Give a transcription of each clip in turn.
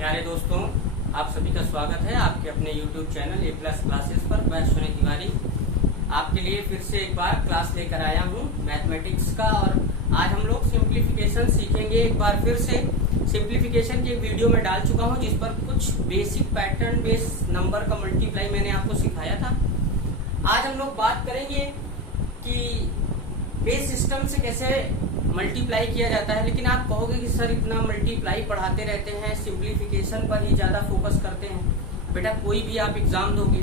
प्यारे दोस्तों, आप सभी का स्वागत है आपके अपने YouTube चैनल ए प्लस क्लासेस पर। मैं सुनील तिवारी आपके लिए फिर से एक बार क्लास लेकर आया हूँ मैथमेटिक्स का। और आज हम लोग सिंप्लीफिकेशन सीखेंगे। एक बार फिर से सिंप्लीफिकेशन की एक वीडियो में डाल चुका हूँ जिस पर कुछ बेसिक पैटर्न बेस्ड नंबर का मल्टीप्लाई मैंने आपको सिखाया था। आज हम लोग बात करेंगे कि बेस सिस्टम से कैसे मल्टीप्लाई किया जाता है। लेकिन आप कहोगे कि सर इतना मल्टीप्लाई पढ़ाते रहते हैं, सिंप्लीफिकेशन पर ही ज्यादा फोकस करते हैं। बेटा कोई भी आप एग्जाम दोगे,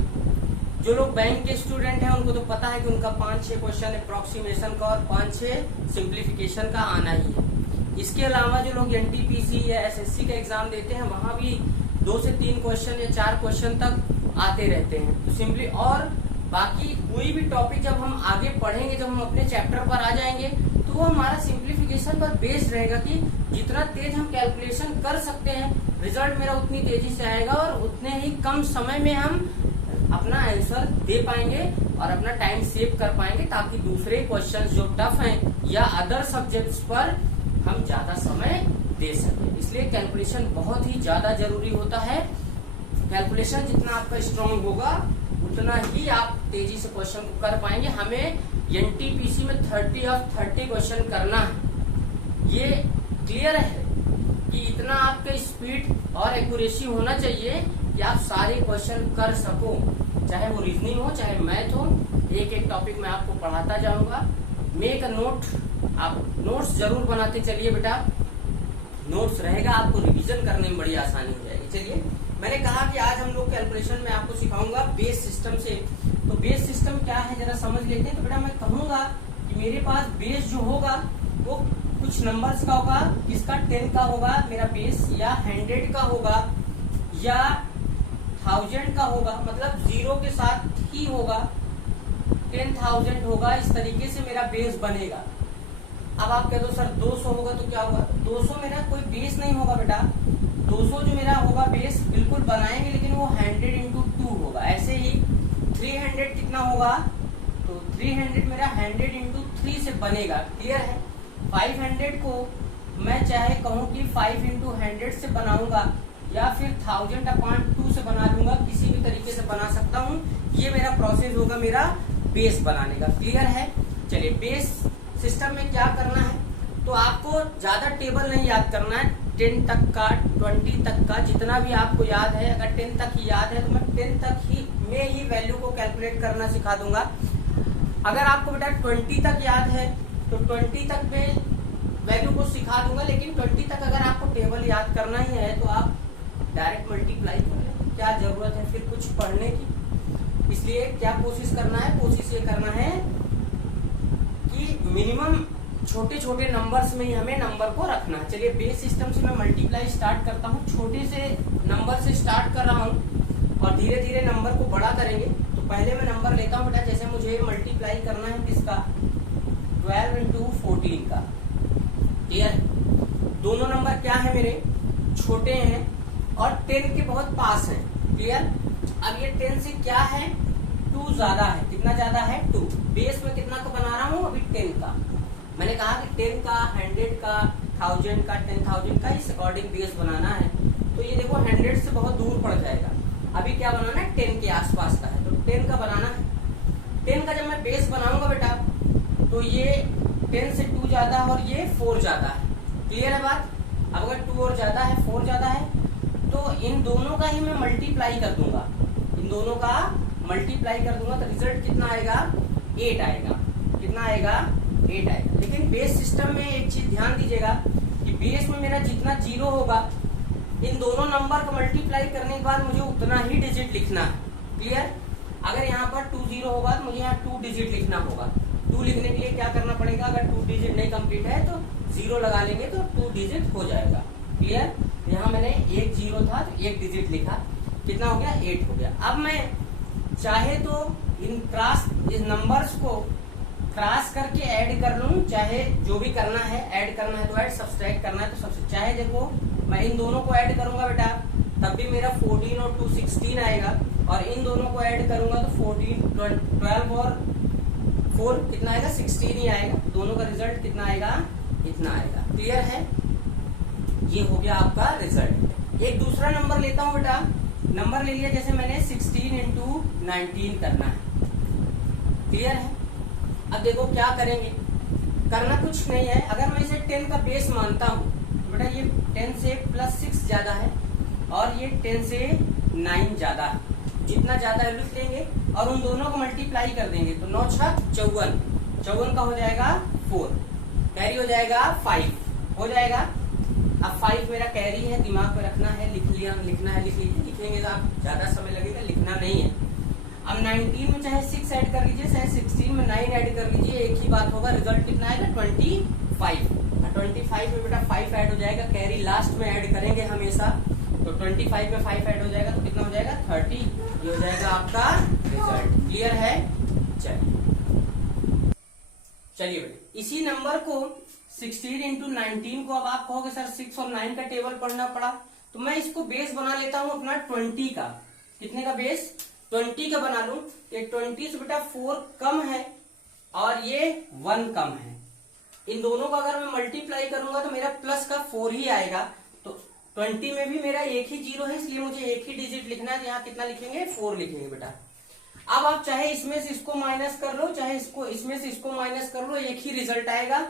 जो लोग बैंक के स्टूडेंट हैं उनको तो पता है कि उनका 5-6 क्वेश्चन अप्रोक्सीमेशन का और 5-6 सिंप्लीफिकेशन का आना ही है। इसके अलावा जो लोग एनटीपीसी या एसएससी का एग्जाम देते हैं वहां भी 2 से 3 क्वेश्चन या 4 क्वेश्चन तक आते रहते हैं। तो सिंपली और बाकी कोई भी टॉपिक जब हम आगे पढ़ेंगे, जब हम अपने चैप्टर पर आ जाएंगे तो वो हमारा सिंप्लीफिकेशन पर बेस्ड रहेगा कि जितना तेज हम कैलकुलेशन कर सकते हैं रिजल्ट मेरा उतनी तेजी से आएगा और उतने ही कम समय में हम अपना आंसर दे पाएंगे और अपना टाइम सेव कर पाएंगे, ताकि दूसरे क्वेश्चंस जो टफ हैं या अदर सब्जेक्ट्स पर हम ज्यादा समय दे सकें। इसलिए कैलकुलेशन बहुत ही ज्यादा जरूरी होता है। कैलकुलेशन जितना आपका स्ट्रांग होगा उतना ही आप तेजी से क्वेश्चन को कर पाएंगे। हमें एनटीपीसी में 30 ऑफ 30 क्वेश्चन करना है, ये क्लियर है कि इतना आपका स्पीड और एक्यूरेसी होना चाहिए कि आप सारे क्वेश्चन कर सको, चाहे वो रीजनिंग हो चाहे मैथ हो। एक एक टॉपिक मैं आपको पढ़ाता जाऊंगा। मेक अ नोट, आप नोट्स जरूर बनाते चलिए बेटा। नोट्स रहेगा, आपको रिवीजन करने में बड़ी आसानी हो जाएगी। चलिए, मैंने कहा कि आज हम लोग कैलकुलेशन में आपको सिखाऊंगा बेस सिस्टम से। तो बेस सिस्टम क्या है जरा समझ लेते हैं। तो बेटा मैं कहूंगा कि मेरे पास बेस जो होगा वो कुछ नंबर्स का होगा। इसका 10 का होगा मेरा बेस, या 100 का होगा, या 1000 का होगा, मतलब 0 के साथ ही होगा, 10,000 होगा। इस तरीके से मेरा बेस बनेगा। अब आप कह दो सर 200 होगा तो क्या होगा? 200 मेरा कोई बेस नहीं होगा बेटा। 200 जो मेरा होगा बेस बिल्कुल बनाएंगे, लेकिन वो 100 into 2 होगा। ऐसे ही 300 कितना होगा? तो 300 मेरा 100 into 3 से बनेगा। क्लियर है? 500 को मैं चाहे कहूँ कि 5 into 100 से बनाऊंगा या फिर 1000/2 से बना लूंगा, किसी भी तरीके से बना सकता हूँ। ये मेरा प्रोसेस होगा मेरा बेस बनाने का। क्लियर है? चलिए, बेस सिस्टम में क्या करना है, तो आपको ज्यादा टेबल नहीं याद करना है। 10 तक का, 20 तक का, जितना भी आपको याद है, अगर 10 तक ही याद है तो मैं 10 तक ही में ही वैल्यू को कैलकुलेट करना सिखा दूंगा। अगर आपको बेटा 20 तक याद है तो 20 तक में वैल्यू को सिखा दूंगा। लेकिन 20 तक अगर आपको टेबल याद करना ही है तो आप डायरेक्ट मल्टीप्लाई कर लें, क्या जरूरत है फिर कुछ पढ़ने की। इसलिए क्या कोशिश करना है, कोशिश ये करना है कि मिनिमम छोटे छोटे नंबर्स में ही हमें नंबर को रखना है। चलिए, बेस सिस्टम से मैं मल्टीप्लाई स्टार्ट करता हूँ। छोटे से नंबर से स्टार्ट कर रहा हूँ और धीरे धीरे नंबर को बड़ा करेंगे। तो पहले मैं नंबर लेता हूँ बेटा, जैसे मुझे मल्टीप्लाई करना है किसका? 12 into 14 का। क्लियर? दोनों नंबर क्या है मेरे? छोटे हैं और 10 के बहुत पास हैं। क्लियर? अब ये 10 से क्या है? 2 ज्यादा है। कितना ज्यादा है? 2। बेस में कितना का बना रहा हूँ अभी? 10 का। मैंने कहा कि 10 का, 100 का, 1000 का, 10,000 का, इस अकॉर्डिंग बेस बनाना है। तो ये देखो 100 से बहुत दूर पड़ जाएगा। अभी क्या बनाना है? 10 के आसपास का है, तो 10 का बनाना है। 10 का जब मैं बेस बनाऊंगा बेटा तो ये 10 से 2 ज्यादा है और ये 4 ज्यादा है। क्लियर है बात? अब अगर 2 और ज्यादा है, 4 ज्यादा है, तो इन दोनों का ही मैं मल्टीप्लाई कर दूंगा। इन दोनों का मल्टीप्लाई कर दूंगा तो रिजल्ट कितना आएगा? 8 आएगा। कितना आएगा? 8 आएगा। लेकिन बेस सिस्टम में एक चीज ध्यान दीजिएगा कि बेस में मेरा जितना 0 होगा, इन दोनों नंबर को मल्टीप्लाई करने के बाद मुझे उतना ही डिजिट लिखना है। क्लियर? अगर यहाँ पर 2 0 होगा तो मुझे यहाँ 2 डिजिट लिखना होगा। 2 लिखने के लिए क्या करना पड़ेगा? अगर 2 डिजिट नहीं कंप्लीट है तो 0 लगा लेंगे तो 2 डिजिट हो जाएगा। क्लियर? यहाँ मैंने 1 0 था तो 1 डिजिट लिखा, कितना हो गया? 8 हो गया। अब मैं चाहे तो इस नंबर्स को क्रॉस करके ऐड कर लूं, चाहे जो भी करना है, ऐड करना है तो ऐड, सब्सट्रैक्ट करना है तो सब्सट्रैक्ट। चाहे देखो मैं इन दोनों को ऐड करूंगा बेटा तब भी मेरा 14 और 2 16 आएगा, और इन दोनों को ऐड करूंगा तो 14 12 और 4 कितना आएगा? 16 ही आएगा। दोनों का रिजल्ट कितना आएगा? इतना आएगा। क्लियर है? ये हो गया आपका रिजल्ट। एक दूसरा लेता हूँ बेटा, नंबर ले लिया, जैसे मैंने 16 इंटू 19 करना है। क्लियर है? अब देखो क्या करेंगे, करना कुछ नहीं है। अगर मैं इसे 10 का बेस मानता हूँ तो बेटा ये 10 से +6 ज्यादा है और ये 10 से 9 ज्यादा है। जितना ज्यादा है लिख लेंगे और उन दोनों को मल्टीप्लाई कर देंगे तो 9 छक 54, 54 का हो जाएगा 4, कैरी हो जाएगा 5, हो जाएगा। अब 5 मेरा कैरी है, दिमाग में रखना है, लिख लिया, लिखना है, लिख लीजिए। लिखेंगे तो आप ज्यादा समय लगेगा, लिखना नहीं है। अब 19 में चाहे 6 ऐड कर लीजिए, चाहे 16 में 9 ऐड कर लीजिए, एक ही बात होगा। रिजल्ट कितना आएगा? 25। 25 में बेटा 5 ऐड हो जाएगा, कैरी लास्ट में ऐड करेंगे हमेशा, तो 25 में 5 ऐड हो जाएगा तो कितना हो जाएगा? 30। ये हो जाएगा आपका रिजल्ट। क्लियर है? चलिए बेटा, इसी नंबर को 16 इंटू 19 को अब आप कहोगे सर 6 और 9 का टेबल पढ़ना पड़ा, तो मैं इसको बेस बना लेता हूं अपना 20 का। कितने का बेस? 20 का बना लूं। ये 20 से बेटा 4 कम है और ये 1 कम है। इन दोनों का अगर मैं मल्टीप्लाई करूंगा तो मेरा प्लस का 4 ही आएगा। तो 20 में भी मेरा एक ही जीरो है, इसलिए मुझे एक ही डिजिट लिखना है। तो यहाँ कितना लिखेंगे? 4 लिखेंगे बेटा। अब आप चाहे इसमें से इसको माइनस कर लो, चाहे इसमें से इसको माइनस कर लो, एक ही रिजल्ट आएगा।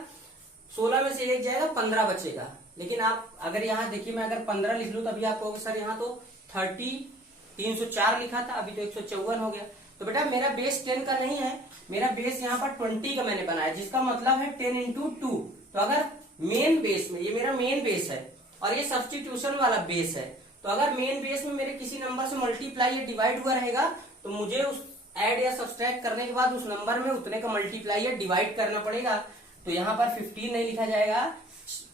16 में से 1 जाएगा, 15 बचेगा। लेकिन आप अगर यहाँ देखिए, मैं अगर 15 लिख लूं तो अभी आप कहोगे सर यहाँ तो 304 लिखा था, अभी तो 154 हो गया। तो बेटा मेरा बेस 10 का नहीं है, मेरा बेस यहाँ पर 20 का मैंने बनाया, जिसका मतलब है 10 इंटू 2। तो अगर मेन बेस में, ये मेरा मेन बेस है और ये सब्स्टिट्यूशन वाला बेस है, तो अगर मेन बेस में मेरे किसी नंबर से मल्टीप्लाई या डिवाइड हुआ रहेगा तो मुझे उस ऐड या सब्सट्रैक्ट करने के बाद उस नंबर में उतने का मल्टीप्लाई या डिवाइड करना पड़ेगा। तो यहाँ पर 15 नहीं लिखा जाएगा,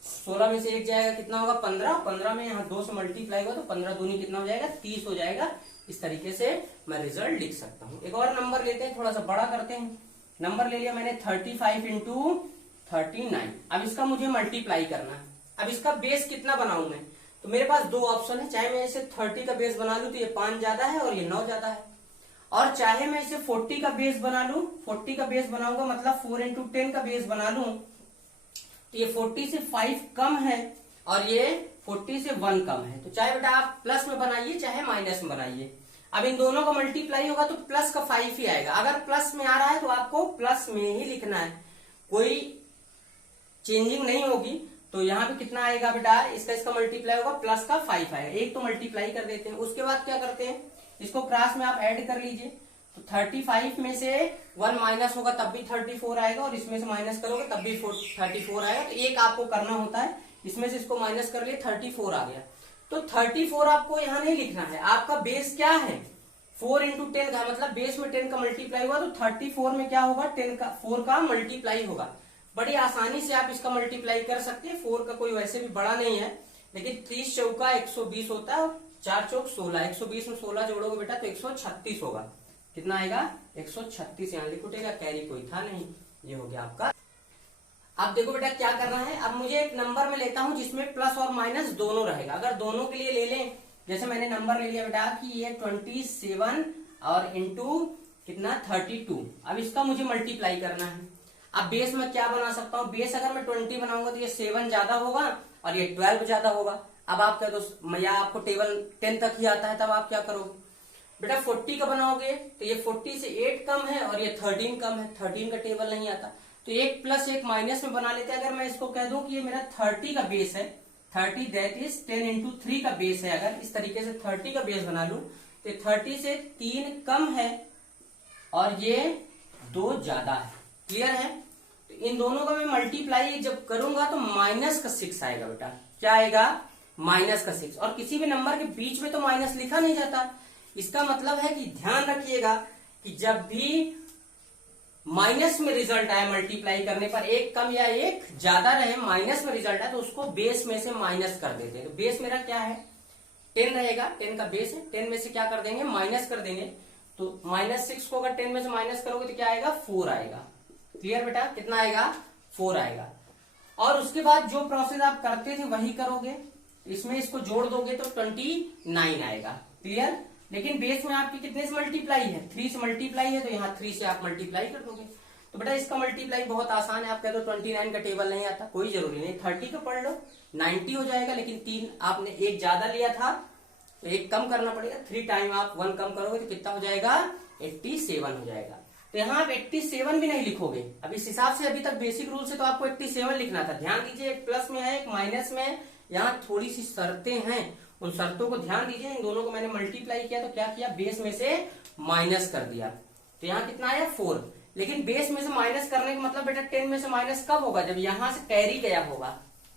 16 में से 1 जाएगा, कितना होगा? 15। 15 में यहाँ 2 से मल्टीप्लाई हुआ तो 15 दूनी कितना हो जाएगा? 30 हो जाएगा। इस तरीके से मैं रिजल्ट लिख सकता हूँ। एक और नंबर लेते हैं, थोड़ा सा बड़ा करते हैं। नंबर ले लिया मैंने 35 इंटू 39। अब इसका मुझे मल्टीप्लाई करना है। अब इसका बेस कितना बनाऊं मैं? तो मेरे पास 2 ऑप्शन है, चाहे मैं इसे 30 का बेस बना लूं तो ये 5 ज्यादा है और ये 9 ज्यादा है, और चाहे मैं इसे 40 का बेस बना लूं। 40 का बेस बनाऊंगा मतलब 4 इंटू 10 का बेस बना लूं तो ये 40 से 5 कम है और ये 40 से 1 कम है। तो चाहे बेटा आप प्लस में बनाइए चाहे माइनस में बनाइए। अब इन दोनों का मल्टीप्लाई होगा तो प्लस का 5 ही आएगा। अगर प्लस में आ रहा है तो आपको प्लस में ही लिखना है, कोई चेंजिंग नहीं होगी। तो यहाँ पे कितना आएगा बेटा? इसका मल्टीप्लाई होगा, प्लस का 5 आएगा। एक तो मल्टीप्लाई कर देते हैं, उसके बाद क्या करते हैं, इसको क्रॉस में आप ऐड कर लीजिए। तो 35 में से 1 माइनस होगा तब भी 34 आएगा, और इसमें से माइनस करोगे तब भी 34 आएगा। तो एक आपको करना होता है, इसमें से इसको माइनस कर लिए, 34 आ गया। तो 34 आपको यहाँ नहीं लिखना है, आपका बेस क्या है? 4 इंटू 10 का, मतलब बेस में 10 का मल्टीप्लाई हुआ तो 34 में क्या होगा? 4 का मल्टीप्लाई होगा। बड़ी आसानी से आप इसका मल्टीप्लाई कर सकते हैं। 4 का कोई वैसे भी बड़ा नहीं है, लेकिन 30 चौका 120 होता है और 4 चौक 16। 120 में 16 जोड़ोगे बेटा तो 136 होगा। कितना आएगा? 136 यहाँ लिख उठेगा, कैरी कोई था नहीं। ये हो गया आपका। अब देखो बेटा क्या करना है। अब मुझे एक नंबर में लेता हूं जिसमें प्लस और माइनस दोनों रहेगा। अगर दोनों के लिए ले लें, जैसे मैंने नंबर ले लिया बेटा कि ये 27 और इंटू कितना 32। अब इसका मुझे मल्टीप्लाई करना है। अब बेस में क्या बना सकता हूँ? बेस अगर मैं 20 बनाऊंगा तो ये 7 ज्यादा होगा और ये 12 ज्यादा होगा। अब आप क्या दो, या आपको टेबल 10 तक ही आता है, तब आप क्या करोगे बेटा? 40 का बनाओगे तो ये 40 से 8 कम है और ये 13 कम है, 13 का टेबल नहीं आता। तो एक प्लस एक माइनस में बना लेते हैं। अगर मैं इसको कह दूं कि ये मेरा 30 का बेस है, 30 दैट इज 10 इंटू 3 का बेस है, अगर इस तरीके से 30 का बेस बना लूं तो 30 से 3 कम है और ये 2 ज्यादा है। क्लियर है? तो इन दोनों का मैं मल्टीप्लाई जब करूंगा तो माइनस का 6 आएगा बेटा। क्या आएगा? माइनस का 6। और किसी भी नंबर के बीच में तो माइनस लिखा नहीं जाता। इसका मतलब है कि ध्यान रखिएगा कि जब भी माइनस में रिजल्ट आए मल्टीप्लाई करने पर, एक कम या एक ज्यादा रहे, माइनस में रिजल्ट आए तो उसको बेस में से माइनस कर देते हैं। तो बेस मेरा क्या है? 10 रहेगा, 10 का बेस है। 10 में से क्या कर देंगे? माइनस कर देंगे। तो -6 को अगर 10 में से माइनस करोगे तो क्या आएगा? 4 आएगा। क्लियर बेटा? कितना आएगा? 4 आएगा। और उसके बाद जो प्रोसेस आप करते थे वही करोगे, इसमें इसको जोड़ दोगे तो 29 आएगा। क्लियर? लेकिन बेस में आपकी कितने से मल्टीप्लाई है? 3 से मल्टीप्लाई है, तो यहाँ 3 से आप मल्टीप्लाई कर दोगे। तो बेटा इसका मल्टीप्लाई बहुत आसान है। आप कह दो 29 का टेबल नहीं आता, कोई जरूरी नहीं, 30 का पढ़ लो, 90 हो जाएगा। लेकिन 3 आपने एक ज्यादा लिया था तो एक कम करना पड़ेगा, 3 टाइम आप 1 कम करोगे तो कितना हो जाएगा, 87 हो जाएगा। तो यहाँ आप 87 भी नहीं लिखोगे। अब इस हिसाब से अभी तक बेसिक रूल से तो आपको 87 लिखना था। ध्यान दीजिए, एक प्लस में है एक माइनस में है, यहाँ थोड़ी सी शर्तें हैं, उन शर्तों को ध्यान दीजिए। इन दोनों को मैंने मल्टीप्लाई किया तो क्या किया, बेस में से माइनस कर दिया, तो यहाँ कितना आया 4। लेकिन बेस में से माइनस करने का मतलब बेटा 10 में से माइनस कब होगा, जब यहाँ से कैरी गया होगा।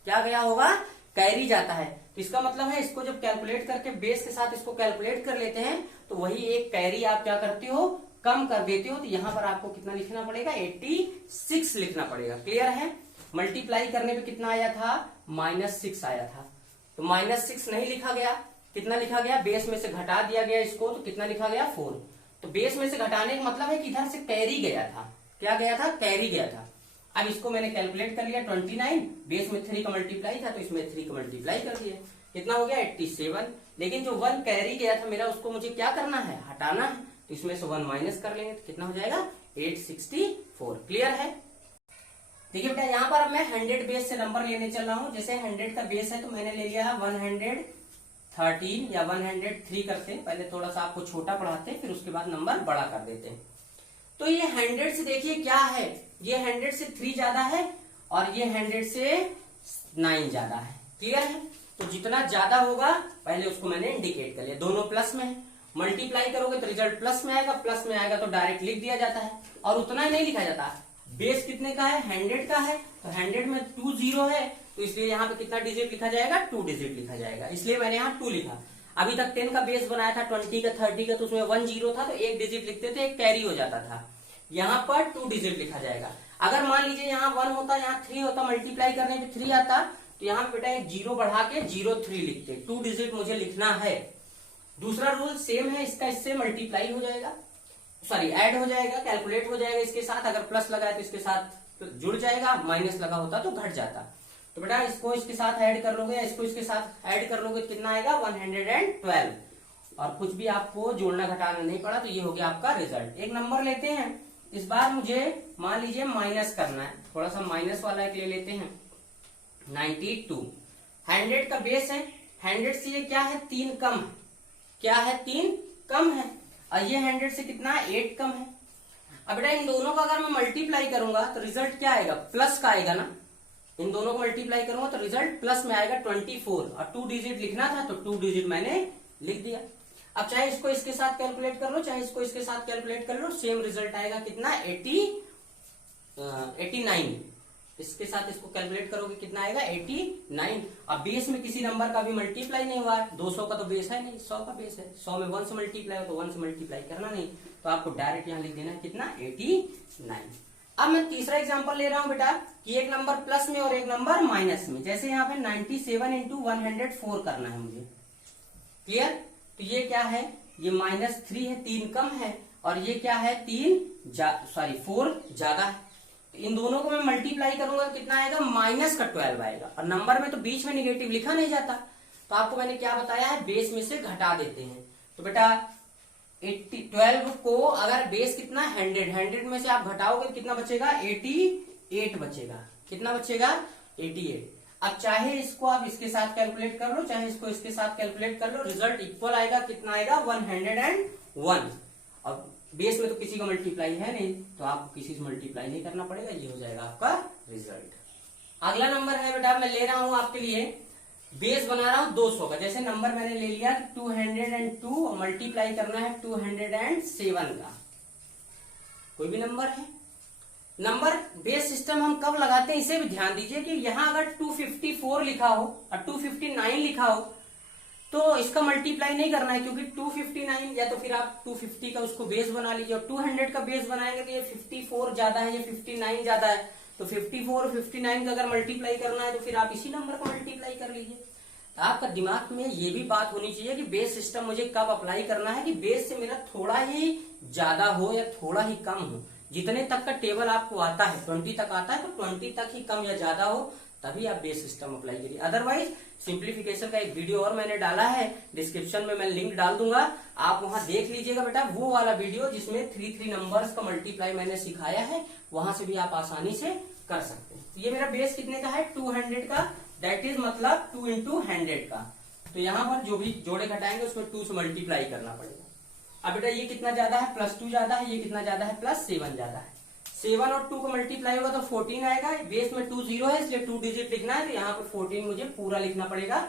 क्या गया होगा, कैरी जाता है। तो इसका मतलब है इसको जब कैलकुलेट करके बेस के साथ इसको कैलकुलेट कर लेते हैं तो वही एक कैरी आप क्या करते हो, कम कर देते हो। तो यहाँ पर आपको कितना लिखना पड़ेगा, 86 लिखना पड़ेगा। क्लियर है। मल्टीप्लाई करने पे कितना आया था, -6 आया था। तो -6 नहीं लिखा गया, कितना लिखा गया, बेस में से घटा दिया गया इसको, तो कितना लिखा गया 4। तो बेस में से घटाने का मतलब है कि इधर से कैरी गया था। क्या गया था, कैरी गया था। अब इसको मैंने कैलकुलेट कर लिया 29, बेस में 3 का मल्टीप्लाई था तो इसमें 3 का मल्टीप्लाई कर दिया, कितना हो गया 87। लेकिन जो 1 कैरी गया था मेरा, उसको मुझे क्या करना है, हटाना है। तो इसमें से 1 माइनस कर लेंगे तो कितना हो जाएगा 864। क्लियर है। देखिए बेटा, यहाँ पर मैं 100 बेस से नंबर लेने चल रहा हूँ। जैसे 100 का बेस है तो मैंने ले लिया है 113 या 103 करते हैं। पहले थोड़ा सा आपको छोटा पढ़ाते हैं, फिर उसके बाद नंबर बड़ा कर देते हैं। तो ये 100 से देखिए क्या है, ये 100 से 3 ज्यादा है और ये 100 से 9 ज्यादा है। क्लियर है। तो जितना ज्यादा होगा पहले उसको मैंने इंडिकेट कर लिया, दोनों प्लस में है। मल्टीप्लाई करोगे तो रिजल्ट प्लस में आएगा, प्लस में आएगा तो डायरेक्ट लिख दिया जाता है। और उतना ही नहीं लिखा जाता, बेस कितने का है, 100 का है, तो 100 में 2 0 है, तो इसलिए यहाँ पे कितना डिजिट लिखा जाएगा, 2 डिजिट लिखा जाएगा। इसलिए मैंने यहाँ 2 लिखा। अभी तक 10 का बेस बनाया था, 20 का 30 का, तो उसमें 1 0 था तो एक डिजिट लिखते थे, एक कैरी हो जाता था। यहाँ पर 2 डिजिट लिखा जाएगा। अगर मान लीजिए यहाँ 1 होता, यहाँ 3 होता, मल्टीप्लाई करने पे 3 आता, तो यहाँ पे बेटा एक 0 बढ़ा के 03 लिखते। 2 डिजिट मुझे लिखना है। दूसरा रूल सेम है इसका, इससे मल्टीप्लाई हो जाएगा, सॉरी ऐड हो जाएगा, कैलकुलेट हो जाएगा इसके साथ। अगर प्लस लगा है तो इसके साथ जुड़ जाएगा, माइनस लगा होता तो घट जाता। तो बेटा इसको इसके साथ ऐड कर लोगे, इसको इसके साथ ऐड कर लोगे तो कितना आएगा 112। और कुछ भी आपको जोड़ना घटाना नहीं पड़ा, तो ये हो गया आपका रिजल्ट। एक नंबर लेते हैं, इस बार मुझे मान लीजिए माइनस करना है, थोड़ा सा माइनस वाला एक ले लेते हैं, 92। 100 का बेस है, 100 से ये क्या है 3 कम है, क्या है 3 कम है, और ये 100 से कितना 8 कम है। अब बेटा इन दोनों का अगर मैं मल्टीप्लाई करूंगा तो रिजल्ट क्या आएगा, प्लस का आएगा ना। इन दोनों को मल्टीप्लाई करूंगा तो रिजल्ट प्लस में आएगा 24, और 2 डिजिट लिखना था तो 2 डिजिट मैंने लिख दिया। अब चाहे इसको इसके साथ कैलकुलेट कर लो, चाहे इसको इसके साथ कैलकुलेट कर लो, सेम रिजल्ट आएगा कितना 89। इसके साथ इसको कैलकुलेट करोगे कितना आएगा 89। अब बेस में किसी नंबर का भी मल्टीप्लाई नहीं हुआ है, 200 का तो बेस है नहीं, 100 का बेस है। 100 में 1 से मल्टीप्लाई हो तो 1 से मल्टीप्लाई करना नहीं, तो आपको डायरेक्ट यहाँ लिख देना है कितना 89। अब मैं तीसरा एग्जांपल ले रहा हूं बेटा कि एक नंबर प्लस में और एक नंबर माइनस में। जैसे यहाँ पे 97 इंटू 104 करना है मुझे। क्लियर। तो ये क्या है, ये -3 है, 3 कम है, और ये क्या है 4 ज्यादा है। इन दोनों को मैं मल्टीप्लाई करूंगा तो कितना आएगा -12 आएगा, और नंबर में तो बीच में निगेटिव लिखा नहीं जाता। तो आपको मैंने क्या बताया है, बेस में से घटा देते हैं। तो बेटा 12 को अगर बेस कितना 100 में से आप घटाओगे तो कितना बचेगा 88 बचेगा। कितना बचेगा 88। अब चाहे इसको आप इसके साथ कैलकुलेट कर लो, चाहे इसको इसके साथ कैलकुलेट कर लो, रिजल्ट इक्वल आएगा। कितना आएगा 101। अब बेस में तो किसी का मल्टीप्लाई है नहीं, तो आपको किसी से मल्टीप्लाई नहीं करना पड़ेगा, ये हो जाएगा आपका रिजल्ट। अगला नंबर है बेटा, मैं ले रहा हूं आपके लिए, बेस बना रहा हूं 200 का। जैसे नंबर मैंने ले लिया 202 और मल्टीप्लाई करना है 207 का। कोई भी नंबर है, नंबर बेस सिस्टम हम कब लगाते हैं इसे भी ध्यान दीजिए कि यहां अगर 254 लिखा हो और 259 लिखा हो तो इसका मल्टीप्लाई नहीं करना है, क्योंकि 259 या तो फिर आप 250 का उसको बेस बना लीजिए, और 200 का बेस बनाएंगे तो ये 54 ज्यादा है, ये 59 ज्यादा है, तो 54 और 59 का अगर मल्टीप्लाई करना है तो फिर आप इसी नंबर को मल्टीप्लाई कर लीजिए। तो आपका दिमाग में ये भी बात होनी चाहिए कि बेस सिस्टम मुझे कब अप्लाई करना है, कि बेस से मेरा थोड़ा ही ज्यादा हो या थोड़ा ही कम हो। जितने तक का टेबल आपको आता है 20 तक आता है तो 20 तक ही कम या ज्यादा हो, तभी आप बेस सिस्टम अप्लाई करिए। अदरवाइज सिंप्लीफिकेशन का एक वीडियो और मैंने डाला है, डिस्क्रिप्शन में मैं लिंक डाल दूंगा, आप वहां देख लीजिएगा बेटा, वो वाला वीडियो जिसमें 3 नंबर्स का मल्टीप्लाई मैंने सिखाया है, वहां से भी आप आसानी से कर सकते हैं। तो ये मेरा बेस कितने का है 200 का, दैट इज मतलब 2 इंटू 100 का। तो तो यहाँ पर जो भी जोड़े घटाएंगे उसको 2 से मल्टीप्लाई करना पड़ेगा। अब बेटा ये कितना ज्यादा है, +2 ज्यादा है, ये कितना ज्यादा है, +7 ज्यादा है। 7 और 2 को मल्टीप्लाई होगा तो 14 आएगा। बेस में 2 0 है इसलिए 2 डिजिट लिखना है, तो यहाँ पर 14 मुझे पूरा लिखना पड़ेगा,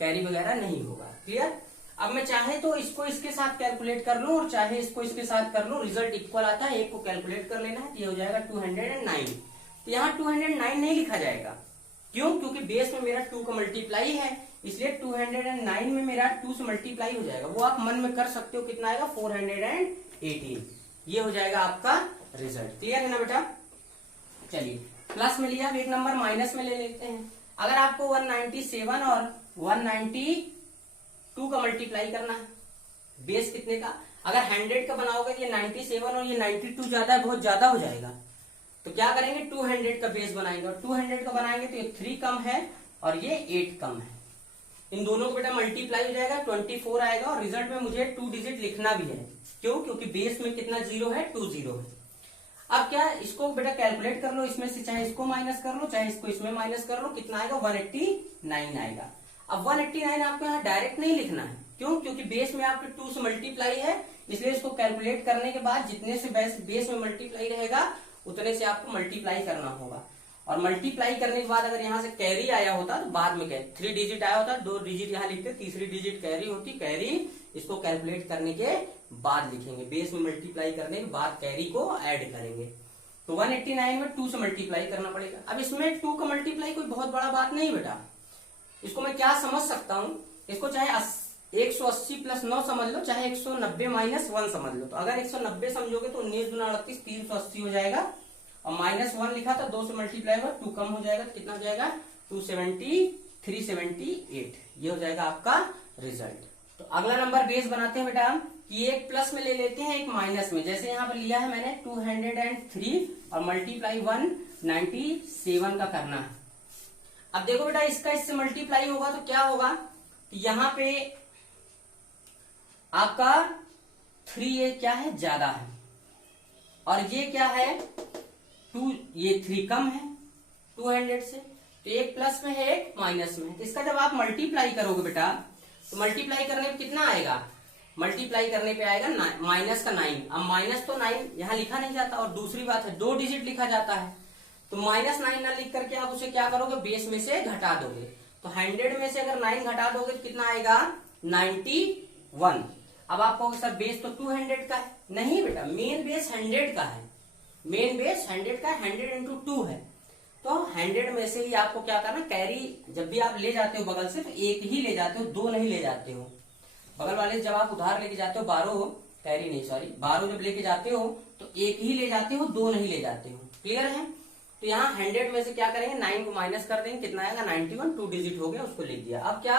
कैरी वगैरह नहीं होगा। क्लियर। अब मैं चाहे तो इसको इसके साथ कैलकुलेट कर लूं और चाहे इसको इसके साथ कर लूं, रिजल्ट इक्वल आता है, एक को कैलकुलेट कर लेना है, ये हो जाएगा 209। तो यहाँ 209 नहीं लिखा जाएगा, क्यों? क्योंकि बेस में मेरा 2 का मल्टीप्लाई है, इसलिए 209 में मेरा 2 से मल्टीप्लाई हो जाएगा। वो आप मन में कर सकते हो, कितना आएगा, 418। ये हो जाएगा आपका रिजल्ट। क्लियर है ना बेटा? चलिए, प्लस में लिया, अब एक नंबर माइनस में ले लेते हैं। अगर आपको 197 और 192 का मल्टीप्लाई करना है, बेस कितने का, अगर 100 का बनाओगे तो ये 97 और ये 92 ज्यादा है, बहुत ज्यादा हो जाएगा। तो क्या करेंगे, 200 का बेस बनाएंगे, और 200 का बनाएंगे तो ये 3 कम है और ये 8 कम है। इन दोनों को बेटा मल्टीप्लाई हो जाएगा, 24 आएगा, और रिजल्ट में मुझे 2 डिजिट लिखना भी है। क्यों? क्योंकि बेस में कितना 0 है, 2 0 है। अब क्या, इसको बेटा कैलकुलेट कर लो, इसमें से चाहे इसको माइनस कर लो, चाहे इसको इसमें माइनस कर लो, कितना आएगा, 189 आएगा। अब 189 आपको यहाँ डायरेक्ट नहीं लिखना है, क्यों? क्योंकि बेस में आपके 2 से मल्टीप्लाई है, इसलिए इसको कैलकुलेट करने के बाद जितने से बेस में मल्टीप्लाई रहेगा उतने से आपको मल्टीप्लाई करना होगा। और मल्टीप्लाई करने के बाद अगर यहाँ से कैरी आया होता तो बाद में 3 डिजिट आया होता, 2 डिजिट यहाँ लिखते, तीसरी डिजिट कैरी होती, कैरी इसको कैलकुलेट करने के बाद लिखेंगे, बेस में मल्टीप्लाई करने के बाद कैरी को ऐड करेंगे। तो 189 में 2 से मल्टीप्लाई करना पड़ेगा। अब इसमें 2 का मल्टीप्लाई कोई बहुत बड़ा बात नहीं बेटा, इसको मैं क्या समझ सकता हूँ, इसको चाहे 180 + 9 समझ लो, चाहे 190 - 1 समझ लो। तो अगर 190 समझोगे तो 19 × 38 380 हो जाएगा, और -1 लिखा था, 2 से मल्टीप्लाई होगा, 2 कम हो जाएगा, तो कितना हो जाएगा, 270 378। ये हो जाएगा आपका रिजल्ट। तो अगला नंबर बेस बनाते हैं बेटा, कि एक प्लस में ले लेते हैं, एक माइनस में। जैसे यहाँ पर लिया है मैंने 203 और मल्टीप्लाई 197 का करना है। अब देखो बेटा, इसका इससे मल्टीप्लाई होगा तो क्या होगा, तो यहाँ पे आपका 3 ये क्या है, ज्यादा है, और ये क्या है 2, ये 3 कम है 200 से। तो एक प्लस में है, एक माइनस में है। तो इसका जब आप मल्टीप्लाई करोगे बेटा, तो मल्टीप्लाई करने पे कितना आएगा, मल्टीप्लाई करने पे आएगा माइनस का 9। अब माइनस तो 9 यहाँ लिखा नहीं जाता, और दूसरी बात है 2 डिजिट लिखा जाता है, तो -9 ना लिख करके आप उसे क्या करोगे, बेस में से घटा दोगे। तो 100 में से अगर 9 घटा दोगे तो कितना आएगा, 91। अब आप कहोगे सर बेस तो 200 का है, नहीं बेटा, मेन बेस 100 का है, मेन बेस 100 का, 100 × 2 है। तो 100 में से ही आपको क्या करना, कैरी जब भी आप ले जाते हो बगल से, तो एक ही ले जाते हो, 2 नहीं ले जाते हो। बगल वाले जब आप उधार लेके जाते हो 12 कैरी नहीं, सॉरी 12 जब लेके जाते हो तो एक ही ले जाते हो, 2 नहीं ले जाते हो। क्लियर है? तो यहाँ 100 में से क्या करेंगे, 9 को माइनस कर देंगे, कितना आएगा, 91। 2 डिजिट हो गया, उसको लिख दिया। अब क्या,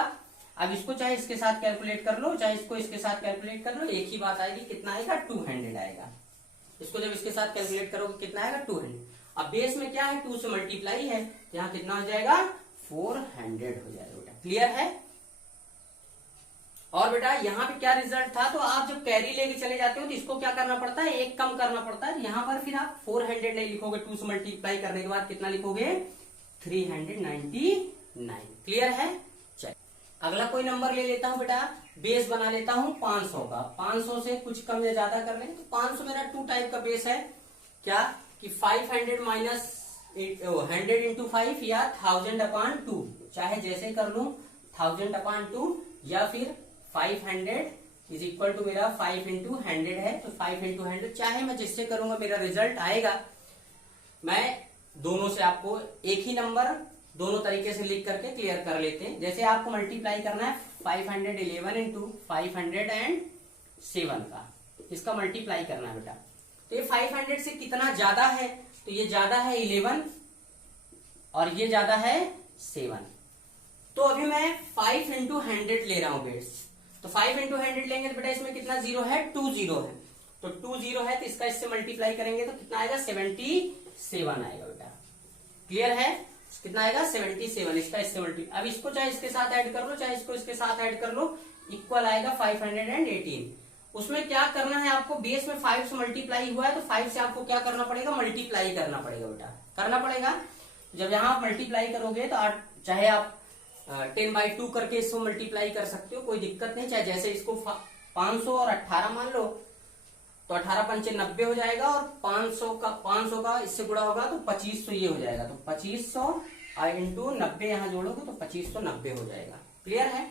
अब इसको चाहे इसके साथ कैलकुलेट कर लो, चाहे इसको इसके साथ कैलकुलेट कर लो, एक ही बात आएगी, कितना आएगा, 200 आएगा। इसको जब इसके साथ कैलकुलेट करोगे कितना आएगा, 200। अब बेस में क्या है, 2 से मल्टीप्लाई है, यहाँ कितना हो जाएगा, 400 हो जाएगा बेटा। क्लियर है? और बेटा यहाँ पे क्या रिजल्ट था, तो आप जब कैरी लेके चले जाते हो तो इसको क्या करना पड़ता है, एक कम करना पड़ता है। यहाँ पर फिर आप 400 नहीं लिखोगे, 2 से मल्टीप्लाई करने के बाद कितना लिखोगे, 399। क्लियर है? चलिए अगला कोई नंबर ले लेता हूँ बेटा, बेस बना लेता हूँ 500 का। 500 से कुछ कम या ज्यादा कर लेंगे। तो 500 मेरा 2 टाइप का बेस है, क्या कि 500 माइनस 100 × 5 या 1000/2, चाहे जैसे कर लू, 1000/2 या फिर 500 = मेरा 5 × 100 है, तो 5 × 100, चाहे मैं जिससे करूंगा मेरा रिजल्ट आएगा। मैं दोनों से आपको एक ही नंबर दोनों तरीके से लिख करके क्लियर कर लेते हैं। जैसे आपको मल्टीप्लाई करना है 511 × 507 का, इसका मल्टीप्लाई करना है बेटा। तो ये 500 से कितना ज्यादा है, तो ये ज्यादा है 11 और ये ज्यादा है 7। तो अभी मैं 5 × 100 ले रहा हूं बेस। तो 5 × 100 लेंगे तो बेटा इसमें कितना 0 है, 2 0 है। तो 2 0 है, तो इसका इससे मल्टीप्लाई करेंगे तो कितना आएगा, 77 आएगा बेटा। क्लियर है? कितना आएगा, 77। इसका इससे मल्टीप्लाई, अब इसको चाहे इसके साथ ऐड कर लो, चाहे इसको इसके साथ ऐड कर लो, इक्वल आएगा 518। उसमें क्या करना है आपको, बेस में 5 से मल्टीप्लाई हुआ है, तो 5 से आपको क्या करना पड़ेगा, मल्टीप्लाई करना पड़ेगा बेटा, करना पड़ेगा। जब यहाँ आप मल्टीप्लाई करोगे तो चाहे आप 10/2 करके इसको मल्टीप्लाई कर सकते हो, कोई दिक्कत नहीं। चाहे जैसे इसको 500 और 18 मान लो तो 18 पंचे 90 हो जाएगा, और 500 का इससे गुणा होगा तो 2500 ये हो जाएगा। तो 2500 इंटू 90 यहाँ जोड़ोगे तो 2590 हो जाएगा। क्लियर है?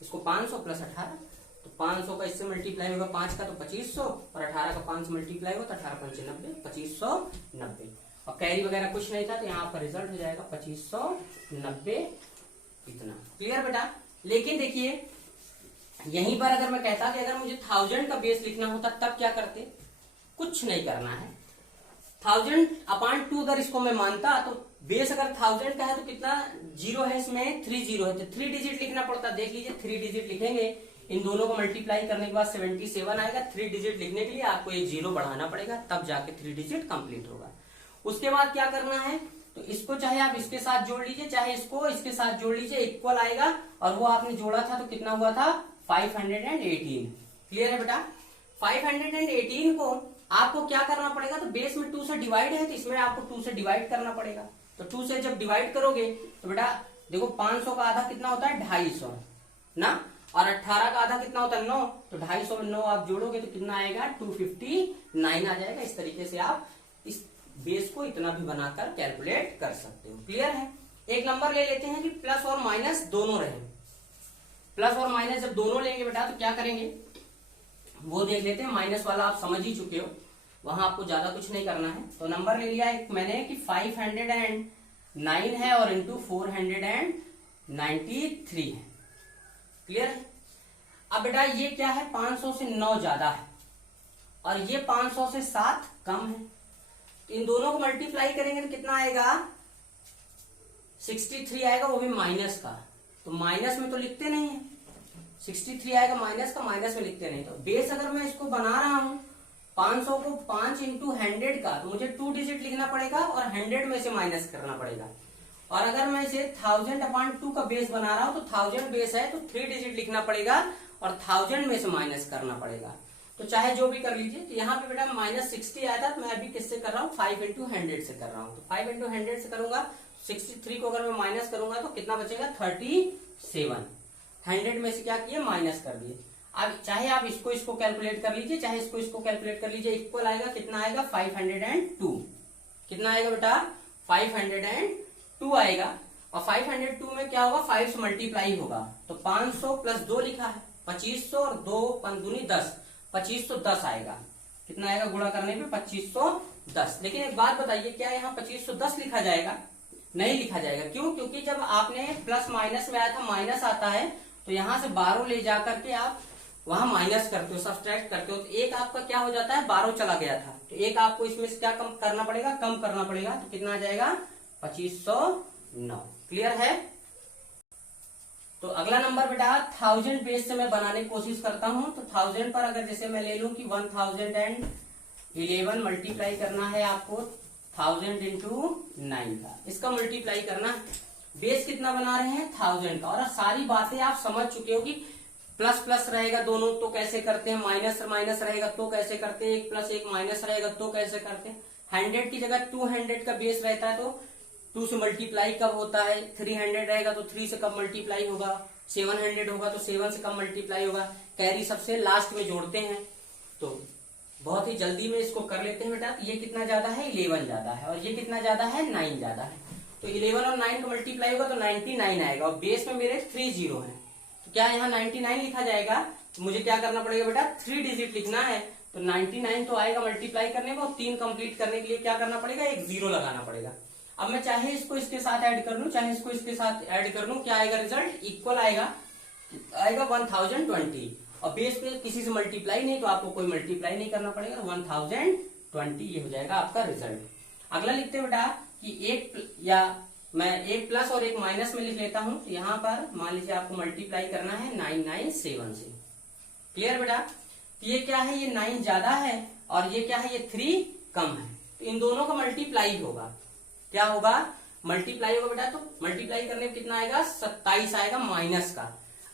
इसको 500 प्लस 18, तो 500 का इससे मल्टीप्लाई होगा 5 का तो 2500, और 18 का 5 से मल्टीप्लाई होगा तो 18 पंचे 90, 2590। और कैरी वगैरह कुछ नहीं था तो यहाँ पर रिजल्ट हो जाएगा 2590 इतना। क्लियर बेटा? लेकिन देखिए यहीं पर अगर मैं कहता कि अगर मुझे 1000 का बेस लिखना होता तब क्या करते? कुछ नहीं करना है। 1000/2 अगर इसको मैं मानता तो बेस अगर 1000 का है तो कितना जीरो है इसमें? 3 जीरो है, तो 3 डिजिट लिखना पड़ता। देख लीजिए 3 डिजिट लिखेंगे, इन दोनों को मल्टीप्लाई करने के बाद 77 आएगा। 3 डिजिट लिखने के लिए आपको एक जीरो बढ़ाना पड़ेगा, तब जाके 3 डिजिट कंप्लीट होगा। उसके बाद क्या करना है? तो इसको चाहे आप इसके साथ जोड़ लीजिए, चाहे इसको इसके साथ जोड़ लीजिए, इक्वल आएगा। और वो आपने जोड़ा था तो कितना हुआ था? 518। क्लियर है बेटा? 518 को आपको क्या करना पड़ेगा? तो बेस में 2 से डिवाइड है तो इसमें आपको 2 से डिवाइड करना पड़ेगा। तो 2 से जब डिवाइड करोगे तो बेटा देखो 500 का आधा कितना होता है? 250 ना, और 18 का आधा कितना होता है? 9। तो 250 में 9 आप जोड़ोगे तो कितना आएगा? 259 आ जाएगा। इस तरीके से आप इस बेस को इतना भी बनाकर कैलकुलेट कर सकते हो। क्लियर है? एक नंबर ले लेते हैं कि प्लस और माइनस दोनों रहे। प्लस और माइनस जब दोनों लेंगे बेटा तो क्या करेंगे वो देख लेते हैं। माइनस वाला आप समझ ही चुके हो, वहां आपको ज्यादा कुछ नहीं करना है। तो नंबर ले लिया एक मैंने कि 509 है और इंटू 493 है। क्लियर है? अब बेटा ये क्या है? 500 से 9 ज्यादा है और ये 500 से 7 कम है। तो इन दोनों को मल्टीप्लाई करेंगे तो कितना आएगा? 63 आएगा, वो भी माइनस का। तो माइनस में तो लिखते नहीं है, 63 आएगा माइनस का, माइनस में लिखते नहीं। तो बेस अगर मैं इसको बना रहा हूं 500 को 5 इंटू 100 का, तो मुझे 2 डिजिट लिखना पड़ेगा और 100 में से माइनस करना पड़ेगा। और अगर मैं इसे 1000/2 का बेस बना रहा हूं तो 1000 बेस है तो 3 डिजिट लिखना पड़ेगा और 1000 में से माइनस करना पड़ेगा। तो चाहे जो भी कर लीजिए। तो यहाँ पे बेटा -60 आया था, तो मैं अभी किससे कर रहा हूँ? 5 इंटू 100 से कर रहा हूँ। तो 5 इंटू 100 से करूंगा, 63 को अगर मैं माइनस करूंगा तो कितना बचेगा? 37। 100 में से क्या किए? माइनस कर दिए। अब चाहे आप इसको कैलकुलेट कर लीजिए, चाहे इसको कैलकुलेट कर लीजिए। इक्वल आएगा, कितना आएगा? 502। कितना आएगा बेटा? 502 आएगा। और 502 में क्या होगा? 5 से मल्टीप्लाई होगा। तो 500 प्लस 2 लिखा है 2500 और 2 5 दूनी 10, 2510 आएगा। कितना आएगा गुणा करने पे? 2510। लेकिन एक बात बताइए, क्या यहाँ 2510 लिखा जाएगा? नहीं लिखा जाएगा। क्यों? क्योंकि जब आपने प्लस माइनस में आया था, माइनस आता है तो यहां से 12 ले जाकर के आप वहां माइनस करते हो, सब्सट्रैक्ट करते हो। तो एक आपका क्या हो जाता है? 12 चला गया था, तो एक आपको इसमें से क्या कम करना पड़ेगा? कम करना पड़ेगा। तो कितना आ जाएगा? 2509। क्लियर है? तो अगला नंबर बेटा 1000 बेस से मैं बनाने की कोशिश करता हूं। तो 1000 पर अगर जैसे मैं ले लूं कि 1011 मल्टीप्लाई करना है आपको 1000 इंटू 9 का, इसका मल्टीप्लाई करना है। बेस कितना बना रहे हैं? 1000 का। और सारी बातें आप समझ चुके हो कि प्लस प्लस रहेगा दोनों तो कैसे करते हैं, माइनस माइनस रहेगा तो कैसे करते हैं, 1 + 1 माइनस रहेगा तो कैसे करते हैं। 100 की जगह 200 का बेस रहता है तो 2 से मल्टीप्लाई कब होता है? 300 रहेगा तो 3 से कब मल्टीप्लाई होगा? 700 होगा तो 7 से कब मल्टीप्लाई होगा? कैरी सबसे लास्ट में जोड़ते हैं। तो बहुत ही जल्दी में इसको कर लेते हैं बेटा। तो ये कितना ज्यादा है? 11 ज्यादा है। और ये कितना ज्यादा है? 9 ज्यादा है। तो 11 और 9 का मल्टीप्लाई होगा तो 99 आएगा। और बेस में मेरे 3 जीरो है, तो क्या यहाँ 99 लिखा जाएगा? तो मुझे क्या करना पड़ेगा बेटा? 3 डिजिट लिखना है। तो 99 तो आएगा मल्टीप्लाई करने में, और 3 कंप्लीट करने के लिए क्या करना पड़ेगा? एक जीरो लगाना पड़ेगा। अब मैं चाहे इसको इसके साथ ऐड कर लूं, चाहे इसको इसके साथ ऐड कर लूं, क्या आएगा रिजल्ट? इक्वल आएगा 1020। और बेस पे किसी से मल्टीप्लाई नहीं, तो आपको कोई मल्टीप्लाई नहीं करना पड़ेगा। 1020 ये हो जाएगा आपका रिजल्ट। अगला लिखते हैं बेटा कि मैं एक प्लस और एक माइनस में लिख लेता हूं। तो यहाँ पर मान लीजिए आपको मल्टीप्लाई करना है 997 से। क्लियर बेटा? तो ये क्या है? ये 9 ज्यादा है और ये क्या है? ये 3 कम है। तो इन दोनों का मल्टीप्लाई होगा। क्या होगा? मल्टीप्लाई होगा बेटा। तो मल्टीप्लाई करने में कितना आएगा? 27 आएगा माइनस का।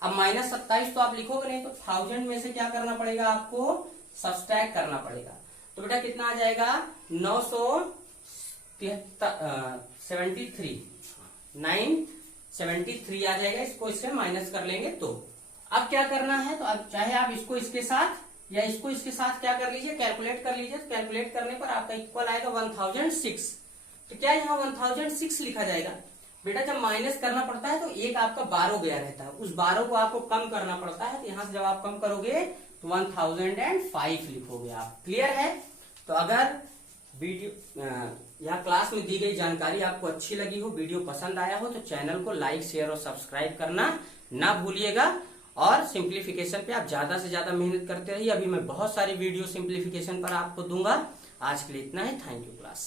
अब -27 तो आप लिखोगे नहीं, तो 1000 में से क्या करना पड़ेगा? आपको सब्सट्रैक्ट करना पड़ेगा। तो बेटा कितना आ जाएगा? 973 73 आ जाएगा, इसको इससे माइनस कर लेंगे तो। अब क्या करना है, तो अब चाहे आप इसको इसके साथ या इसको इसके साथ क्या कर लीजिए, कैलकुलेट कर लीजिए। कैलकुलेट करने पर आपका इक्वल आएगा 1006। तो क्या यहाँ 1006 लिखा जाएगा? बेटा जब माइनस करना पड़ता है तो एक आपका 12 गया रहता है, उस 12 को आपको कम करना पड़ता है। तो यहाँ से जब आप कम करोगे तो 1005 लिखोगे आप। क्लियर है? तो अगर वीडियो यहाँ क्लास में दी गई जानकारी आपको अच्छी लगी हो, वीडियो पसंद आया हो, तो चैनल को लाइक शेयर और सब्सक्राइब करना ना भूलिएगा। और सिंप्लीफिकेशन पे आप ज्यादा से ज्यादा मेहनत करते रहिए। अभी मैं बहुत सारी वीडियो सिंप्लीफिकेशन पर आपको दूंगा। आज के लिए इतना ही। Thank you class.